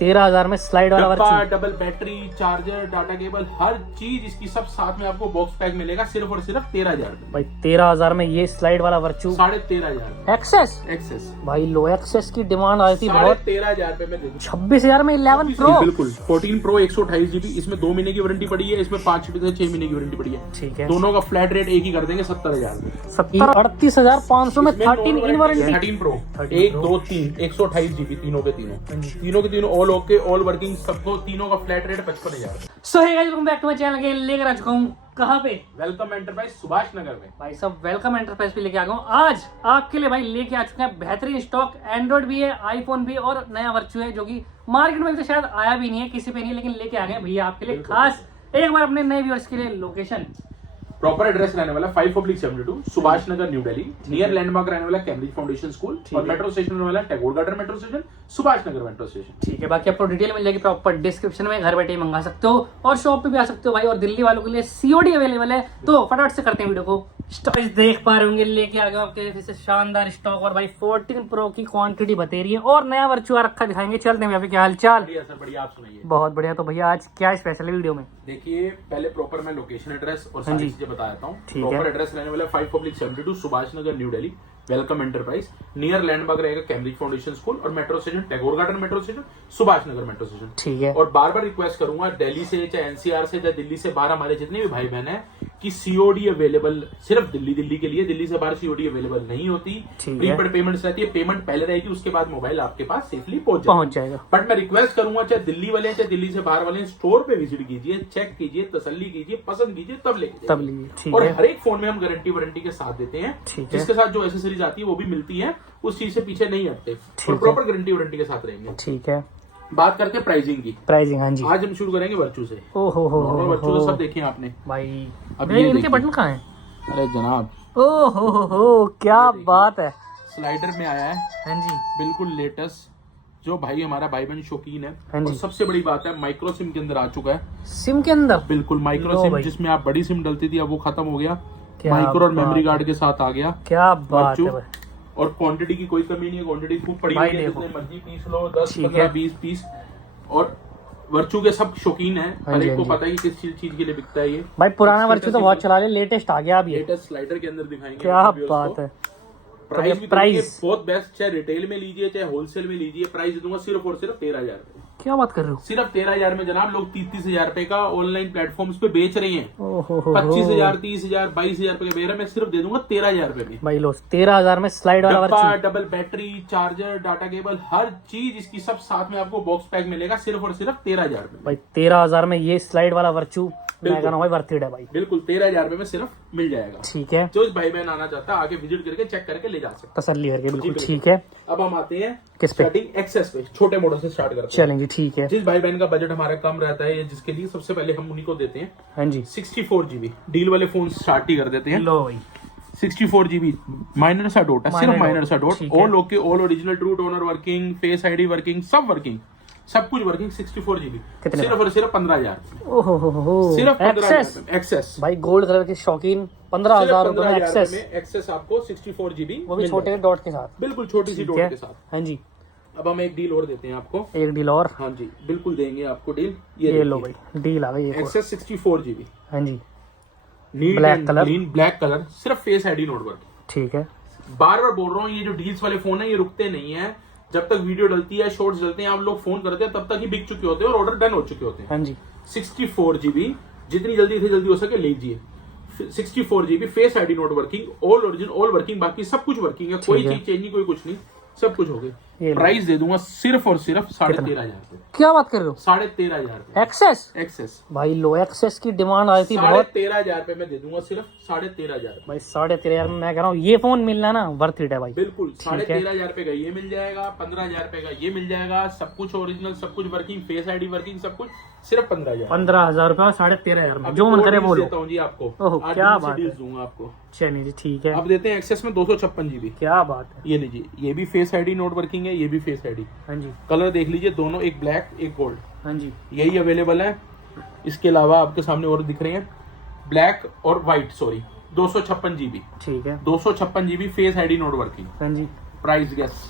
13,000 में स्लाइड वाला वर्चू, double battery, charger, data cable, हर चीज इसकी सब साथ में आपको बॉक्स पैक मिलेगा सिर्फ और सिर्फ 13,000 में। भाई 13,000 में ये स्लाइड वाला वर्चू 13,500 एक्सेस। एक्सेस भाई लो एक्सेस की डिमांड आई थी बहुत। 13,500 में दे दूं। 26,000 में 11 प्रो। बिल्कुल 14 प्रो 128 GB, इसमें 2 महीने की वारंटी पड़ी है, इसमें 5 से 6 महीने की वारंटी पड़ी है। ठीक है, दोनों का फ्लैट रेट एक ही कर देंगे 70,000 में। 38,500 में 13 इन वारंटी। 13 प्रो 1 2 3 128 GB, तीनों के तीनों ऑल ओके, ऑल वर्किंग, सबको तीनों का flat rate 55,000। So hey guys, welcome back to my channel. Again लेकर आ चुका हूँ कहाँ पे? वेलकम एंटरप्राइज सुभाष नगर में। भाई सब वेलकम एंटरप्राइज पे लेके आ गया हूँ। आज आपके लिए भाई लेके आ चुके हैं बेहतरीन स्टॉक। एंड्रॉइड भी है, आईफोन भी, और नया वर्चू है जो कि मार्केट में तो शायद आया भी नहीं है, किसी पे नहीं, लेकिन लेके आ गए भैया आपके लिए खास। एक बार अपने नए व्यूअर्स के लिए लोकेशन, प्रॉपर एड्रेस रहने वाला 5/72 Subhash Nagar new Delhi, near landmark रहने वाला कैम्ब्रिज फाउंडेशन स्कूल, और मेट्रो स्टेशन रहने वाला Tagore Garden metro station, Subhash Nagar metro station. ठीक है, बाकी आपको डिटेल मिल जाएगी प्रॉपर डिस्क्रिप्शन में। घर बैठे ही मंगा सकते हो और शॉप पे भी आ सकते हो भाई। और दिल्ली वालों के लिए सीओडी अवेलेबल है। तो फटाफट से करते हैं वीडियो को स्टॉक। देख पा रहे होंगे लेके आ गए आपके लिए फिर से शानदार स्टॉक। और भाई 14 प्रो की क्वांटिटी बता रही है और नया वर्चुआ रखा दिखाएंगे। चलते हैं अभी, क्या हाल चाल? बढ़िया सर, बढ़िया, आप सुनाइए। बहुत बढ़िया। तो भैया आज क्या स्पेशल है वीडियो में? देखिए, पहले प्रॉपर मैं लोकेशन एड्रेस और सारी चीजें बता देता हूँ। प्रॉपर एड्रेस रहने वाला 5/72 Subhash Nagar new Delhi, welcome enterprise, near landmark रहेगा कैम्ब्रिज फाउंडेशन स्कूल, और metro station Tagore Garden metro station, Subhash Nagar metro station. ठीक है। और बार बार रिक्वेस्ट करूंगा, दिल्ली से चाहे एनसीआर से चाहे दिल्ली से बाहर हमारे जितने भी भाई बहन है, कि सीओडी अवेलेबल सिर्फ दिल्ली के लिए, दिल्ली से बाहर सीओडी अवेलेबल नहीं होती। प्रीपेड पेमेंट रहती है, पेमेंट पहले रहेगी, उसके बाद मोबाइल आपके पास सेफली पहुंच जाएगा। बट मैं रिक्वेस्ट करूंगा, चाहे दिल्ली वाले चाहे दिल्ली से बाहर वाले, स्टोर पे विजिट कीजिए, चेक कीजिए, तसल्ली कीजिए, पसंद कीजिए, तब लेके और हर एक फोन में हम गारंटी वारंटी के साथ देते हैं, जिसके साथ जो एसेसरीज आती है वो भी मिलती है, उस चीज से पीछे नहीं हटते, और प्रॉपर गारंटी वारंटी के साथ रहेंगे। ठीक है, बात करते हैं प्राइसिंग की। प्राइसिंग, हाँ जी। आज हम शुरू करेंगे वर्चू से। ओहो हो, नॉर्मल वर्चू तो सब देखे आपने भाई। अब ये इनके बटन कहाँ हैं? अरे जनाब, ओहो हो, क्या बात है। स्लाइडर में आया है, हाँ जी, बिल्कुल लेटेस्ट, जो भाई हमारा भाई बहन शौकीन है। हाँ जी। और सबसे बड़ी बात है, माइक्रो सिम के अंदर आ चुका है। सिम के अंदर? बिल्कुल माइक्रो सिम, जिसमें आप बड़ी सिम डलती थी, अब वो खत्म हो गया। क्या माइक्रो और बात मेमोरी कार्ड के साथ आ गया। क्या बात है भाई। और क्वांटिटी की कोई कमी नहीं है, क्वांटिटी खूब पड़ी हुई है, जितने मर्जी पीस लो, 10 15 20 पीस। और वर्चू के सब शौकीन है, हर एक को पता है कि किस चीज के लिए बिकता है ये भाई। पुराना वर्चू तो बहुत चला ले, लेटेस्ट आ गया अब ये। लेटेस्ट स्लाइडर के अंदर दिखाएंगे। क्या बात है। प्राइस भी प्राइस बहुत बेस्ट, चाहे रिटेल में लीजिए चाहे होलसेल में लीजिए, प्राइस दूंगा सिर्फ और सिर्फ 13,000। क्या बात कर रहे हो? सिर्फ 13,000 में जनाब। लोग 30-30,000 रुपए का ऑनलाइन प्लेटफॉर्म्स पे बेच रहे हैं। 25,000 30,000 22,000 रुपए का बेच रहा है, मैं सिर्फ दे दूंगा 13,000 रुपए में। भाई लो 13,000 में स्लाइड वाला वर्चू, double battery, charger, data cable, हर चीज इसकी सब साथ में आपको बॉक्स पैक मिलेगा सिर्फ और सिर्फ 13,000 रुपए। भाई 13,000 में ये स्लाइड वाला वर्चू मैं कह रहा हूँ वर्थ इट है भाई। बिल्कुल 13,000 रुपए में सिर्फ मिल जाएगा। ठीक है, जो इस भाई बहन आना चाहता है आके विजिट करके चेक करके ले जा सकते, तसल्ली करके। बिल्कुल ठीक है। अब हम आते हैं किस पे? स्टार्टिंग एक्सेस पे, छोटे मॉडल से स्टार्ट करते हैं। चलेंगे, ठीक है। जिस भाई बहन का बजट हमारा कम रहता है, जिसके लिए सबसे पहले हम उन्हीं को देते हैं। हाँ जी, 64 GB डील वाले फोन स्टार्ट ही कर देते हैं। लो भाई 64 GB माइनर सा डॉट है, सिर्फ माइनर सा dot, all okay, all original, true toner working, face ID working, सब वर्किंग, सब कुछ वर्किंग। 64 GB सिर्फ और सिर्फ 15,000। ओहो हो, सिर्फ एक्सेस एक्सेस भाई, गोल्ड कलर के शौकीन 15,000 रुपए में एक्सेस। एक्सेस आपको 64 GB, वो भी छोटे डॉट के साथ, बिल्कुल छोटी सी डॉट के साथ। हाँ जी। अब हम एक डील और देते हैं आपको, एक डील और? हाँ जी बिल्कुल देंगे आपको डील। ये लो भाई, डील आ गई। एक्सेस 64 GB, हाँ जी, neat black colour, black colour, सिर्फ फेस आईडी नोट वर्क। ठीक है। बार बार बोल रहा हूँ, ये जो डील्स वाले फोन है ये रुकते नहीं है। जब तक वीडियो डलती है, शॉर्ट्स डलते हैं, आप लोग फोन करते हैं, तब तक ही बिक चुके होते हैं और ऑर्डर डन हो चुके होते हैं। हाँ जी, 64 GB जितनी जल्दी से जल्दी हो सके लीजिए। 64 GB face ID note working, all original, all working, बाकी सब कुछ वर्किंग है, कोई चीज चेंज नहीं, कोई कुछ नहीं, सब कुछ हो गया। प्राइस दे दूंगा सिर्फ और सिर्फ 13,500। क्या बात कर रहे हो? 13,500 एक्सेस? एक्सेस भाई लो एक्सेस की डिमांड आई थी बहुत। 13,500 में दे दूंगा सिर्फ 13,500 भाई। 13,500 में मैं कह रहा हूँ ये फोन मिलना ना वर्थ इट है भाई। बिल्कुल 13,500 रुपए का ये मिल जाएगा, 15,000 रुपए का ये मिल जाएगा, सब कुछ ओरिजिनल, सब कुछ वर्किंग, फेस आईडी वर्किंग, सब कुछ सिर्फ 15,000 रुपए और 13,500 में जो मन करे बोलो। देता हूँ जी आपको। ओह क्या बात है, दूंगा आपको। चलिए जी ठीक है। अब देते हैं एक्सेस में 256 GB। क्या बात है। ये लीजिए, ये भी फेस आईडी नोट वर्किंग है, ये भी फेस आईडी। हाँ जी, कलर देख लीजिए, दोनों, एक ब्लैक एक गोल्ड। हाँ जी, यही अवेलेबल है। इसके अलावा आपके सामने और दिख रहे हैं ब्लैक और व्हाइट, सॉरी 256 GB। ठीक है, 256 GB face ID note working. हाँ जी। Price guess?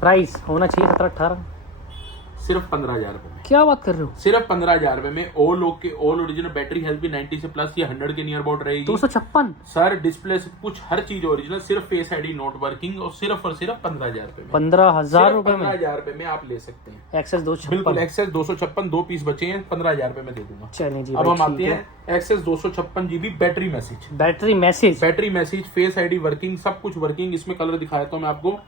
प्राइस होना चाहिए 17-18। सिर्फ 15,000 रुपए में। क्या बात कर रहे हो? सिर्फ 15,000 रुपए में all okay all original, battery health भी 90 से प्लस या 100 के नियर अबाउट रहेगी। 256 सर डिस्प्ले से कुछ हर चीज ओरिजिनल, सिर्फ फेस आईडी नोट वर्किंग और सिर्फ 15,000 रुपए में। 15,000 रुपए में 15,000 रुपए में आप ले सकते हैं। एक्सेस 256 बिल्कुल एक्सेस 256 2 पीस बचे हैं, 15,000 रुपए में दे दूंगा। चलिए जी अब भाई, हम आते ठीक हैं XS 256 GB battery message. Battery message, battery message, face ID working, सब कुछ वर्किंग। इसमें कलर दिखाया तो मैं आपको,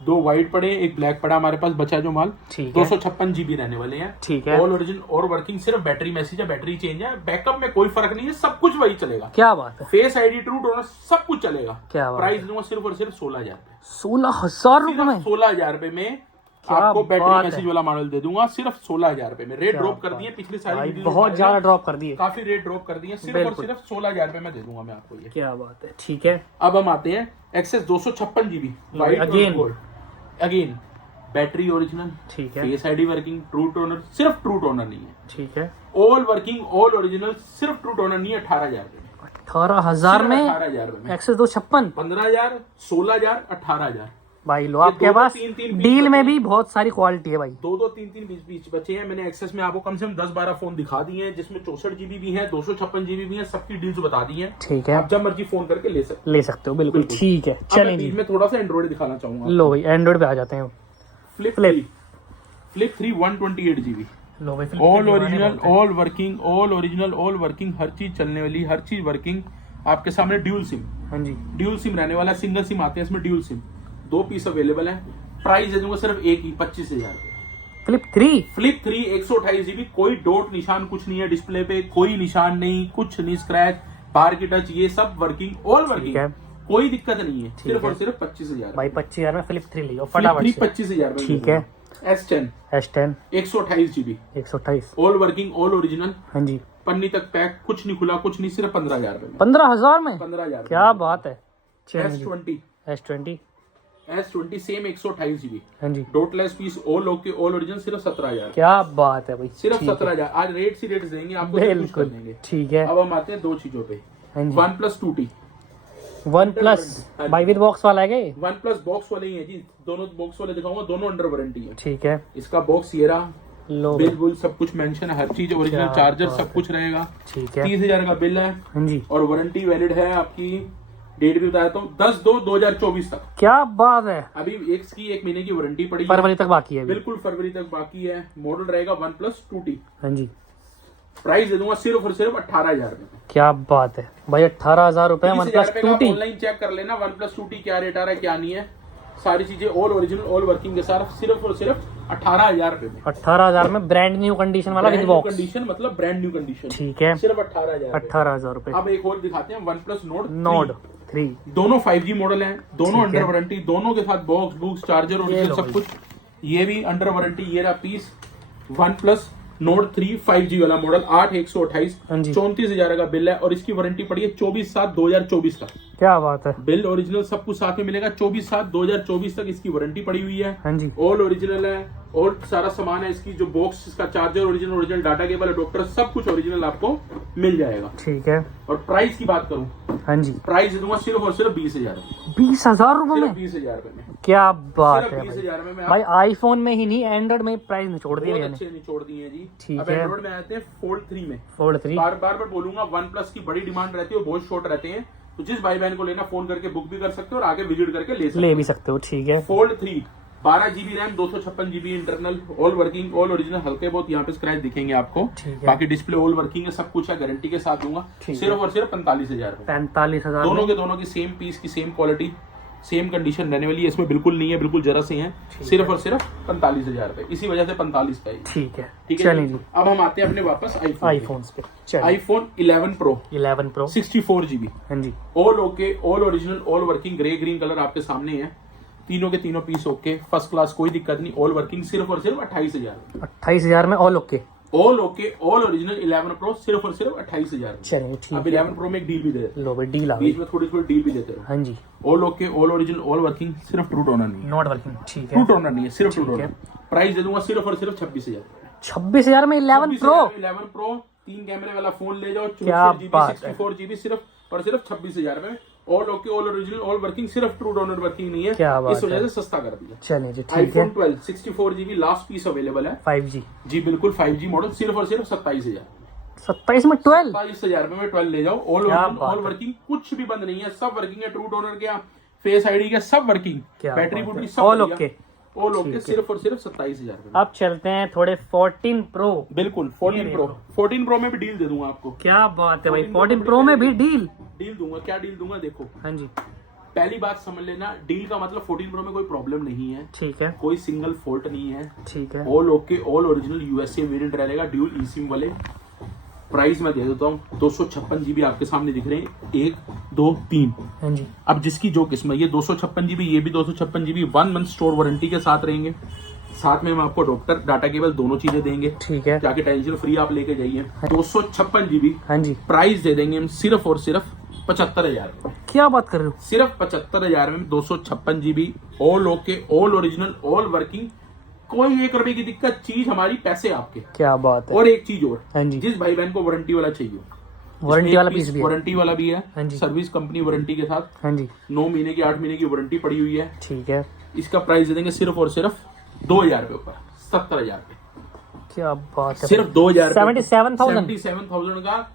2 व्हाइट पड़े, एक ब्लैक पड़ा हमारे पास बचा जो माल। ठीक है। 256 GB रहने वाले हैं। ठीक है। ऑल ओरिजिन और वर्किंग, सिर्फ बैटरी मैसेज है, बैटरी चेंज है, बैकअप में कोई फर्क नहीं है, सब कुछ वही चलेगा। क्या बात है? फेस आईडी ट्रू टोनर सब कुछ चलेगा। क्या बात प्राइस दूंगा सिर्फ और सिर्फ 16,000 रुपए। 16,000 रुपए में 16,000 रुपए में क्या आपको बैटरी बात मैसेज है। वाला मॉडल दे दूंगा, सिर्फ 16,000 रुपए में। रेट क्या ड्रॉप कर बात दिए है। पिछली सारी भाई वीडियो बहुत ज्यादा ड्रॉप कर दिए, काफी रेट ड्रॉप कर दिए, सिर्फ और बिल्कुल। सिर्फ 16,000 रुपए में दे दूंगा मैं आपको ये। क्या बात है, ठीक है। अब हम आते हैं XS 256 GB again battery original, ठीक है। Face ID working, true tone, सिर्फ ट्रू टोनर नहीं है, ठीक है। ऑल वर्किंग ऑल ओरिजिनल, सिर्फ ट्रू टोनर नहीं है। 18,000 रुपए में। 18,000 में 18,000 रुपए में। एक्सेस 256 15,000, 16,000, 18,000। भाई लो, ये आपके 2-2, पास 3-3 पीस डील में बचे भी बहुत सारी क्वालिटी है भाई। 2-2, 3-3 पीस बचे हैं। मैंने एक्सेस में आपको कम से कम 10-12 फोन दिखा दिए हैं, जिसमें 64 GB भी है, 256 GB भी है, सबकी डील्स बता दी है। ठीक है, आप जब मर्जी फोन करके ले सकते ले सकते हो, बिल्कुल बिल्कुल। ठीक है। हैं। चलें अब जी, मैं थोड़ा सा एंड्रॉइड दिखाना चाहूंगा। लो भाई एंड्रॉइड पे आ जाते हैं। Flip Flip। 3 128 GB, लो भाई, all original all working, all original all working, हर चीज चलने वाली, हर चीज वर्किंग आपके सामने। ड्यूल सिम, हाँ जी, ड्यूल सिम रहने वाला, सिंगल सिम आते हैं इसमें, ड्यूल सिम 2 पीस अवेलेबल है। प्राइस दे दूंगा सिर्फ एक ही 25,000 फ्लिप 3 फ्लिप 3 128 GB, कोई डॉट निशान कुछ नहीं है डिस्प्ले पे, कोई निशान नहीं, कुछ नहीं स्क्रैच, बाहर की टच, ये सब वर्किंग, ऑल वर्किंग, है। कोई दिक्कत नहीं है। सिर्फ है। और सिर्फ 25,000 भाई 25,000 में फ्लिप 3 लियो फटाफट से। 25,000 में। ठीक है। S10 S10 128 GB, 128, all working all original, हाँ जी, पन्नी तक पैक, कुछ नहीं खुला, कुछ नहीं, सिर्फ 15,000 रुपए में। 15,000 में 15,000 क्या बात है। चलिए जी, S20 S20 सेम 128 GB, हाँ जी, dotless piece, all okay all original, सिर्फ 17,000, क्या बात है भाई, सिर्फ ठीक है। 17,000। आज रेट सी रेट देंगे आपको, सब कुछ कर बिल्कुल देंगे। ठीक है। अब हम आते हैं 2 चीजों पे। हाँ जी, OnePlus 2T, OnePlus भाई विद बॉक्स वाला है क्या ये? OnePlus बॉक्स वाले ही है जी, दोनों बॉक्स वाले दिखाऊंगा, दोनों अंडर वारंटी है। ठीक है, इसका बॉक्स ये रहा, लो बिल बुल सब कुछ मेंशन है, हर चीज ओरिजिनल, क्या चार्जर बात सब है। कुछ रहेगा। ठीक है, 30,000 का बिल है हाँ जी, और वारंटी वैलिड है आपकी, डेट भी बताया तो 10/2/2024 तक। क्या बात है। अभी एक महीने की वारंटी पड़ी है, फरवरी तक बाकी है अभी। बिल्कुल फरवरी तक बाकी है। मॉडल रहेगा OnePlus 2T। हाँ जी, प्राइस दे दूंगा सिर्फ और सिर्फ 18,000 में। क्या बात है भाई, 18,000 रुपए OnePlus 2T। ऑनलाइन चेक कर लेना OnePlus 2T क्या रेट आ रहा है क्या नहीं है, सारी चीजें ऑल ओरिजिनल ऑल वर्किंग के साथ, सिर्फ और सिर्फ 18,000 रुपए में। 18,000 में ब्रांड न्यू कंडीशन वाला विद बॉक्स। कंडीशन मतलब ब्रांड न्यू कंडीशन, ठीक है, सिर्फ 18,000। 18,000 रुपए। अब एक और दिखाते हैं OnePlus नोड 3 दोनों 5G मॉडल हैं, दोनों ठीक अंडर है। वारंटी, दोनों के साथ बॉक्स बुक्स चार्जर और ये लो सब भाई। कुछ, ये भी अंडर वारंटी। ये रहा पीस OnePlus Nord 3 5G वाला मॉडल, 8/128, हाँ जी। 34,000 का बिल है और इसकी वारंटी पड़ी है 24/7/2024 का। क्या बात है। बिल ओरिजिनल सब कुछ साथ में मिलेगा, 24/7/2024 तक इसकी वारंटी पड़ी हुई है। हाँ जी, ऑल ओरिजिनल है और सारा सामान है, इसकी जो बॉक्स, इसका charger original data cable, doctor सब कुछ ओरिजिनल आपको मिल जाएगा। ठीक है, और प्राइस की बात करूं, हाँ जी, प्राइस दूंगा सिर्फ और सिर्फ 20,000, 20,000 रुपए सिर्फ में। 20,000 रुपए में। क्या बात सिर्फ है 20,000 में मैं भाई, आईफोन में ही नहीं एंड्रॉइड में प्राइस निचोड़ दिए बहुत मैंने। अच्छे निचोड़ दिए हैं जी। ठीक अब है। एंड्रॉइड में आते हैं फोल्ड 3 में। फोल्ड 3 बार बार बोलूंगा, OnePlus की बड़ी डिमांड रहती है, बहुत शॉर्ट रहते हैं, तो जिस भाई बहन को लेना फोन करके बुक भी कर सकते हो और आगे विजिट करके ले सकते ले हो। भी सकते हो, ठीक है। Fold 3 12 GB RAM, 256 GB internal, all working all original, हल्के बहुत यहाँ पे स्क्रैच दिखेंगे आपको, ठीक है। बाकी डिस्प्ले ऑल वर्किंग है, सब कुछ है, गारंटी के साथ दूंगा। ठीक है। सिर्फ और सिर्फ 45,000 रुपए। 45,000 दोनों के दोनों की सेम पीस की सेम क्वालिटी सेम कंडीशन रहने वाली है, इसमें बिल्कुल नहीं है, बिल्कुल जरा से है। सिर्फ और सिर्फ 45,000 रुपए, इसी वजह से 45 का ही। ठीक है, ठीक है चलिए जी, अब हम आते हैं अपने वापस आईफोन पे। चलिए, आईफोन 11 प्रो 11 प्रो 64 GB, हाँ जी, all okay all original all working, grey green colour आपके सामने है, तीनों के तीनों पीस ओके, फर्स्ट क्लास, कोई दिक्कत नहीं, ऑल वर्किंग, सिर्फ और सिर्फ 28,000। 28,000 में all okay. All okay all original 11 pro सिर्फ और सिर्फ 28,000। चलिए अब ठीक है, 11 प्रो में एक डील भी दे देते हैं, लो भाई डील आ बीच गई। में थोड़ी थोड़ी डील भी देते रहो। हाँ जी, all okay all original all working, सिर्फ ट्रू टोनर नहीं है, नॉट वर्किंग, ठीक ट्रू है। टोनर नहीं है, सिर्फ ट्रू ठीक है। टोनर। प्राइस दे दूंगा सिर्फ और सिर्फ 26,000। 26,000 में 11 प्रो। 11 प्रो 3 कैमरे वाला फोन ले जाओ, क्या 64 GB बात है। 64 GB, सिर्फ और सिर्फ 26,000 में all okay, all original, all working, सिर्फ ट्रू डोनट वर्किंग नहीं है, क्या बात इस वजह है। से सस्ता कर दिया। चलिए जी, ठीक है। IPhone 12 64GB last piece available है, 5G जी बिल्कुल 5G मॉडल, सिर्फ और सिर्फ 27,000, 27 में 12। 27,000 में 12 ले जाओ। ऑल क्या ओरिजिनल, बात ऑल है। वर्किंग, कुछ भी बंद नहीं है, सब वर्किंग है, ट्रू डोनर के, फेस आईडी के सब वर्किंग, क्या बैटरी बात बूटरी है। सब ऑल बढ़िया। ओके, ऑल ओके, ठीक है। सिर्फ और सिर्फ 27,000 में। अब चलते हैं थोड़े 14 प्रो। बिल्कुल 14 प्रो, 14 प्रो में भी डील दे दूंगा आपको। क्या बात है भाई, 14 14 प्रो में भी डील। डील दूंगा, क्या डील दूंगा देखो। हाँ जी, पहली बात समझ लेना, डील का मतलब 14 प्रो में कोई प्रॉब्लम नहीं है, ठीक है, कोई सिंगल फॉल्ट नहीं है, ठीक है। All okay, all original USA variant रहेगा, ड्यूल ई-सिम वाले। प्राइस मैं दे देता हूँ 256GB आपके सामने दिख रहे हैं, 1 2 3। हाँ जी, अब जिसकी जो किस्म है, ये 256GB, ये भी 256GB, 1 मंथ स्टोर वारंटी के साथ रहेंगे। साथ में हम आपको डॉक्टर डाटा केबल दोनों चीजें देंगे, ठीक है। जाके टेंशन फ्री आप लेके जाइए। 256GB हाँ जी, प्राइस दे देंगे हम सिर्फ और सिर्फ 75,000 में। क्या बात कर रहे हो? सिर्फ 75,000 में 256GB, all okay, all original, all working, कोई 1 रुपए की दिक्कत, चीज हमारी, पैसे आपके। क्या बात है। और एक चीज और, हाँ जी, जिस भाई बहन को वारंटी वाला चाहिए, वारंटी वाला पीस भी है। वारंटी वाला भी है, हाँ जी। सर्विस कंपनी वारंटी के साथ, हाँ जी, 9 महीने की 8 महीने की वारंटी पड़ी हुई है। ठीक है। इसका प्राइस दे देंगे सिर्फ और सिर्फ 2,000 रुपए ऊपर, 70,000 पे, क्या बात है। सिर्फ 2,000 77,000 77,000 का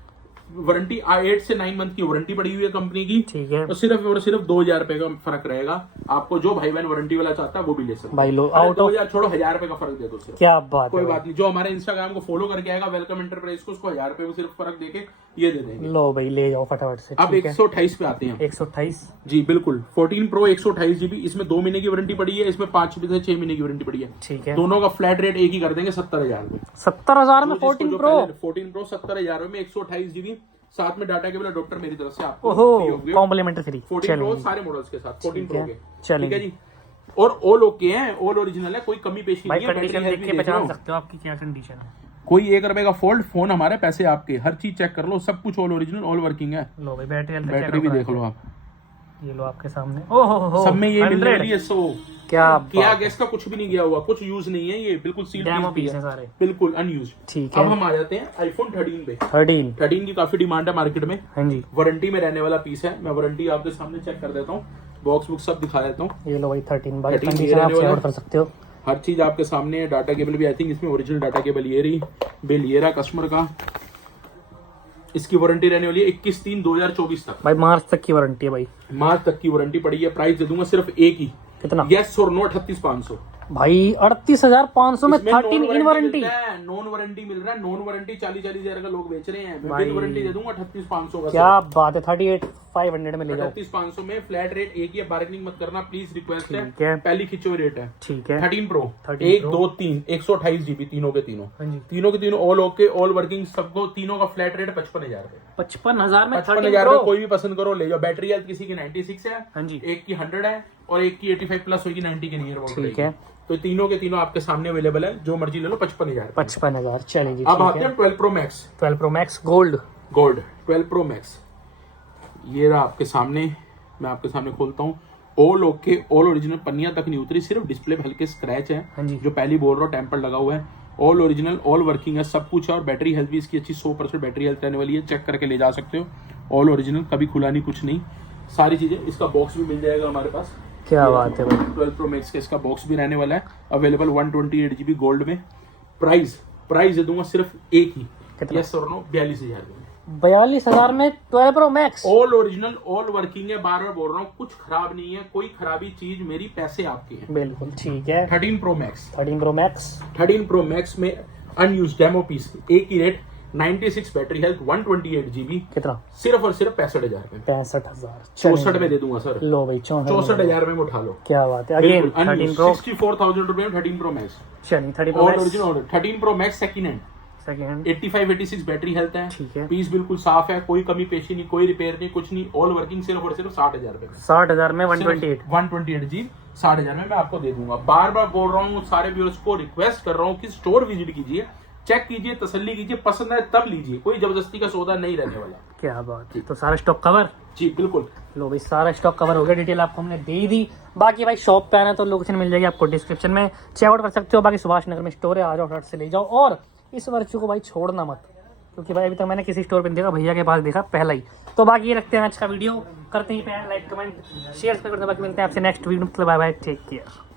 वारंटी, 8 से 9 मंथ की वारंटी पड़ी हुई है कंपनी की। ठीक है तो सिर्फ और सिर्फ 2,000 रुपए का फर्क रहेगा आपको। जो भाई बहन वारंटी वाला चाहता है वो भी ले सकता है भाई, लो अरे आउट ऑफ, 2,000 छोड़ो, 1,000 रुपए का फर्क दे दो सिर्फ, क्या बात कोई है। बात नहीं। जो हमारे इंस्टाग्राम को फॉलो करके आएगा वेलकम एंटरप्राइज को, उसको 1,000 रुपए में सिर्फ फर्क देके ये दे देंगे। लो भाई, ले जाओ फटाफट से। अब 128 पे आते हैं। 128, जी बिल्कुल, 14 प्रो 128GB, इसमें 2 महीने की वारंटी पड़ी है, इसमें 5 से 6 महीने की वारंटी पड़ी है। ठीक है। दोनों का फ्लैट रेट एक ही कर देंगे 70,000 में। 70,000 में 14 प्रो। 14 प्रो 70,000 में 128GB, साथ में डाटा केबल डॉक्टर मेरी तरफ से आपको ओहो, free होंगे। Complimentary free. 14 प्रो सारे मॉडल्स के साथ, 14 प्रो के, चलेंगे। ठीक है जी। और ऑल ओके हैं, ऑल ओरिजिनल है, कोई कमी पेशी भाई नहीं है। कंडीशन बैटरी देख हेल्थ के भी देख पहचान लो, सकते हो आपकी क्या कंडीशन है। कोई 1 रुपए का फॉल्ट, फोन हमारे, पैसे आपके, हर चीज चेक कर लो, सब कुछ ऑल ओरिजिनल, ऑल वर्किंग है। लो भाई, बैटरी हेल्थ बैटरी भी देख लो आप, ये लो आपके सामने। ओहो हो, सब में ये मिलने 100, वाली है। सो क्या क्या गैस का कुछ भी नहीं गया हुआ, कुछ यूज नहीं है, ये बिल्कुल सील डेमो पीस पीस है, है सारे। बिल्कुल अनयूज। ठीक अब है। हम आ जाते हैं आईफोन 13 पे। 13, की काफी डिमांड है मार्केट में, हाँ जी, वारंटी में रहने वाला पीस है। मैं वारंटी आपके सामने चेक कर देता हूँ, बॉक्स बुक सब दिखा देता हूँ। ये लो भाई 13 भाई, 13 कंडीशन आप ये चेक कर सकते हो। हर चीज आपके सामने है। डाटा केबल भी आई थिंक इसमें ओरिजिनल डाटा केबल ये रही, बिल ये रहा कस्टमर का। इसकी वारंटी रहने वाली है 21/3/2024 तक, भाई मार्च तक की वारंटी है भाई। मार्च तक की वारंटी पड़ी है। प्राइस दे दूंगा सिर्फ एक ही, कितना यस और नो, 38,500। भाई? 38,500 में 13 इन वारंटी। नॉन वारंटी मिल रहा है, नॉन वारंटी 40,000 का लोग बेच रहे हैं, मैं भाई, बिल वारंटी दे दूंगा 38,500 का। क्या बात है, 38,500 में ले जाओ। 38,500 में फ्लैट रेट एक ही है, बार्गेनिंग मत करना प्लीज, रिक्वेस्ट है। ठीक है, पहली खिंचो रेट है। ठीक है। 13 प्रो 13 1 2 3 128GB, तीनों के तीनों, हाँ जी, तीनों के तीनों ऑल ओके, ऑल वर्किंग, सबको तीनों का फ्लैट रेट 55,000 रुपए। 55,000 में 55,000 13 में प्रो। कोई भी पसंद करो ले जाओ। बैटरी हेल्थ किसी की 96 है, हाँ जी, एक की 100 है और एक की 85 प्लस होगी, 90 के नियर अबाउट ठीक है। तो तीनों के तीनों आपके सामने अवेलेबल है, जो मर्जी ले लो। 55,000। 55,000, चलेगी। अब आते हैं 12 pro max. 12 pro max gold. 12 pro max, ये रहा आपके सामने, मैं आपके सामने खोलता हूँ। ऑल ओके, ऑल ओरिजिनल, पन्नियां तक नहीं उतरी, सिर्फ डिस्प्ले पे हल्के स्क्रैच है, हाँ जी, जो पहली बोल रहा हूँ, टेम्पर लगा हुआ है। ऑल ओरिजिनल, ऑल वर्किंग है, सब कुछ है। और बैटरी हेल्थ भी इसकी अच्छी, 100% बैटरी हेल्थ रहने वाली है, चेक करके ले जा सकते हो। ऑल ओरिजिनल, कभी खुला नहीं, कुछ नहीं, सारी चीजें। इसका बॉक्स भी मिल जाएगा हमारे पास। क्या बात है भाई। 12 प्रो मैक्स का इसका बॉक्स भी रहने वाला है, अवेलेबल 128GB गोल्ड में। प्राइस दे दूंगा सिर्फ एक ही, कितना? यस और नो, 42,000 में। 42,000 में 12 pro max. All original, all working है, बार बार बोल रहा हूँ, कुछ खराब नहीं है, कोई खराबी चीज मेरी, पैसे आपके हैं। बिल्कुल ठीक है। 13 pro max, 13 pro max, 13 pro max में अनयूज डेमो पीस, एक ही रेट, 96 बैटरी हेल्थ, 128GB, कितना? सिर्फ और सिर्फ 65,000 में। 65,000, 64 में दे दूंगा सर, लो भाई 64,000 में उठा लो। क्या बात है। अगेन 13 प्रो, 64,000 रुपए में 13 प्रो मैक्स, चलिए 13 pro all max original. 13 pro max second hand, second, 85-86 battery health है, ठीक है। पीस बिल्कुल साफ है, कोई कमी पेशी नहीं, कोई रिपेयर नहीं, कुछ नहीं। ऑल वर्किंग, सिर्फ और सिर्फ 60,000 रुपए में। 60,000 में 128। 128G 60,000 में मैं आपको दे दूंगा। बार बार बोल रहा हूँ, सारे व्यूअर्स को रिक्वेस्ट कर रहा हूँ कि स्टोर विजिट कीजिए, चेक कीजिए, तसल्ली कीजिए, पसंद आए तब लीजिए, कोई जबरदस्ती का सौदा नहीं रहने वाला। क्या बात है। तो सारा स्टॉक कवर, जी बिल्कुल। लो भाई सारा स्टॉक कवर हो गया, डिटेल आपको हमने दे ही दी। बाकी भाई शॉप पे आना तो लोकेशन मिल जाएगी आपको डिस्क्रिप्शन में, चेकआउट कर सकते हो। बाकी सुभाष नगर में स्टोर है, आ जाओ फटाफट से ले जाओ। और इस वर्चू को भाई छोड़ना मत, क्योंकि भाई अभी तक मैंने किसी स्टोर पे नहीं देखा, भैया के पास देखा पहला ही। तो बाकी ये रखते हैं आज का वीडियो। करते ही लाइक कमेंट शेयर करते हैं। बाकी मिलते हैं आपसे नेक्स्ट वीडियो में। Bye bye, take care.